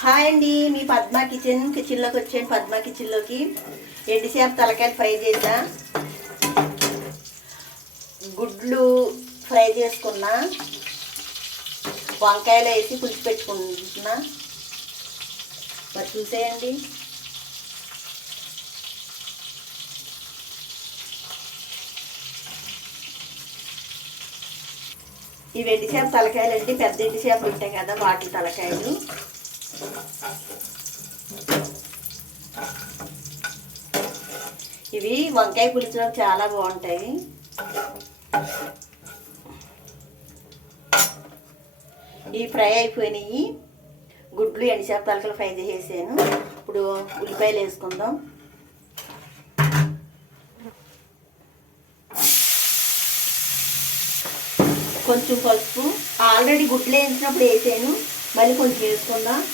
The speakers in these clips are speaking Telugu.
హాయ్ అండి మీ పద్మ కిచెన్ కిచెన్లోకి వచ్చాను పద్మ కిచెన్లోకి. ఎండిసేపు తలకాయలు ఫ్రై చేసా? గుడ్లు ఫ్రై చేసుకున్నా. వంకాయలు వేసి పులుసు పెట్టుకుంటున్నా. మరి చూసేయండి. ఈ వెండి తలకాయలు అండి పెద్ద ఎండి ఉంటాయి కదా వాటి తలకాయలు. ఇవి వంకాయ పులుసులో చాలా బాగుంటాయి. ఈ ఫ్రై అయిపోయినాయి. గుడ్లు ఎండిచేప తలకలు ఫ్రై చేసేసాను. ఇప్పుడు ఉల్లిపాయలు వేసుకుందాం. కొంచెం పసుపు. ఆల్రెడీ గుడ్లు వేయించినప్పుడు వేసాను. మళ్ళీ కొంచెం వేసుకుందాం.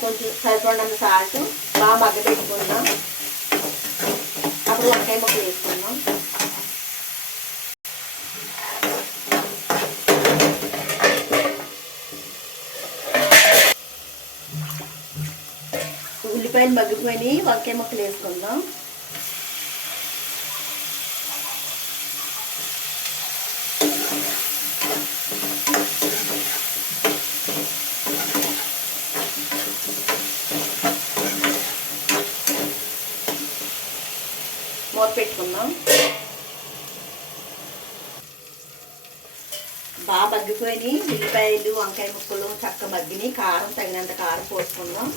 కొంచెం సరిపడినంత సాల్ట్ బాగా మగ్గపెట్టుకుందాం అప్పుడు వంకాయ ముక్కలు వేసుకుందాం. ఉల్లిపాయలు మగ్గిపోయి వంకాయ ముక్కలు వేసుకుందాం. మూత పెట్టుకుందాం. బాగా మగ్గిపోయి ఉల్లిపాయలు వంకాయ ముక్కలు చక్క మగ్గిని కారం తగినంత కారం పోసుకుందాం.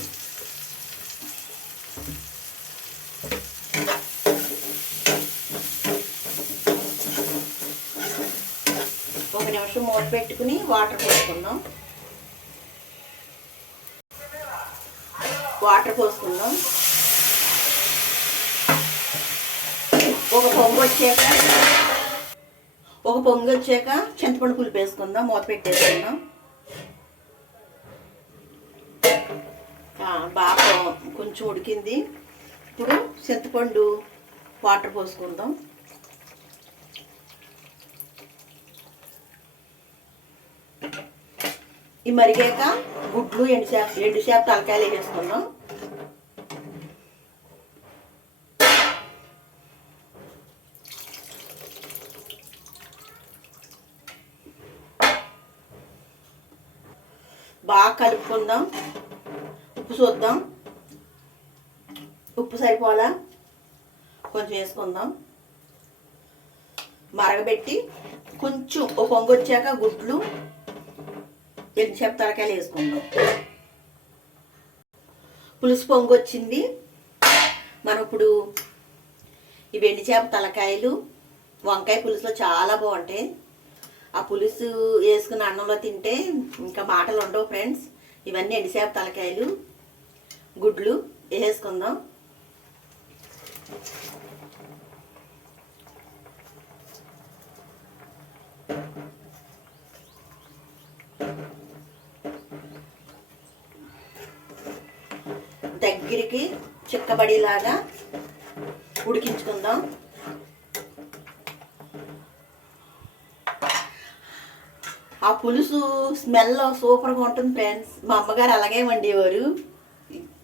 ఒక నిమిషం మూత పెట్టుకుని వాటర్ పోసుకుందాం. వాటర్ పోసుకుందాం. ఒక పొంగు వచ్చాక ఒక పొంగు వచ్చాక చింతపండు పులుపు వేసుకుందాం మూత పెట్టేసుకుందాం. బాగా కొంచెం ఉడికింది. ఇప్పుడు చింతపండు వాటర్ పోసుకుందాం. ఈ మరిగాక గుడ్లు ఎండు చేప ఎండు చేప తలకాయలు వేసుకుందాం బాగా కలుపుకుందాం. ఉప్పు చూద్దాం. ఉప్పు సరిపోలా కొంచెం వేసుకుందాం. మరగబెట్టి కొంచెం ఒక పొంగు వచ్చాక గుడ్లు ఎండుచేప తలకాయలు వేసుకుందాం. పులుసు పొంగు వచ్చింది. మనం ఇప్పుడు ఈ వెండి చేప తలకాయలు వంకాయ పులుసులో చాలా బాగుంటాయి. ఆ పులుసు వేసుకున్న అన్నంలో తింటే ఇంకా మాటలు ఉండవు ఫ్రెండ్స్. ఇవన్నీ ఎండిసేపు తలకాయలు గుడ్లు వేసుకుందాం. దగ్గరికి చిక్కబడేలాగా ఉడికించుకుందాం. ఆ పులుసు స్మెల్ సూపర్గా ఉంటుంది ఫ్రెండ్స్. మా అమ్మగారు అలాగే వండేవారు.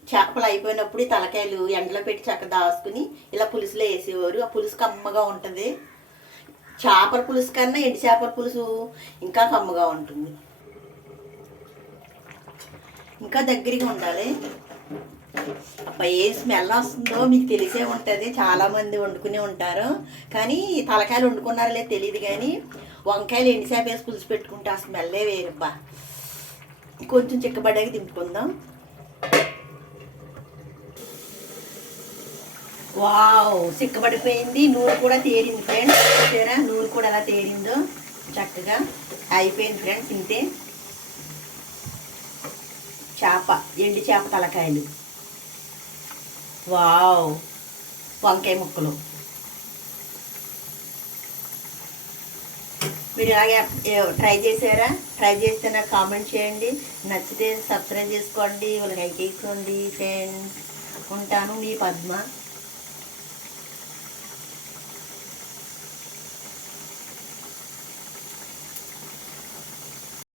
చేపలు అయిపోయినప్పుడు తలకాయలు ఎండలో పెట్టి చక్క దాచుకుని ఇలా పులుసులో వేసేవారు. ఆ పులుసు కమ్మగా ఉంటుంది. చేపల పులుసు కన్నా ఎండి చేపల పులుసు ఇంకా కమ్మగా ఉంటుంది. ఇంకా దగ్గరగా ఉండాలి. అబ్బా ఏ స్మెల్ వస్తుందో మీకు తెలిసే ఉంటుంది. చాలామంది వండుకునే ఉంటారు. కానీ తలకాయలు వండుకున్నారో లేదు తెలియదు కానీ వంకాయలు ఎండిసేపు వేసి పులుసు పెట్టుకుంటే ఆ స్మెల్లే వేరుబ్బా కొంచెం చిక్కబడ్డాక దింపుకుందాం వావ్ చిక్కబడిపోయింది. నూనె కూడా తేరింది ఫ్రెండ్స్. చూసారా? నూనె కూడా ఎలా తేరిందో చక్కగా అయిపోయింది ఫ్రెండ్స్ ఇంతే. చేప ఎండి చేప తలకాయలు. వావ్ వంకాయ ముక్కలు. మీరు ఇలాగే ట్రై చేశారా? ట్రై చేస్తే నాకు కామెంట్ చేయండి. నచ్చితే సబ్స్క్రైబ్ చేసుకోండి. వాళ్ళకి లైక్ చేసుకోండి ఫ్రెండ్స్ ఉంటాను మీ పద్మ.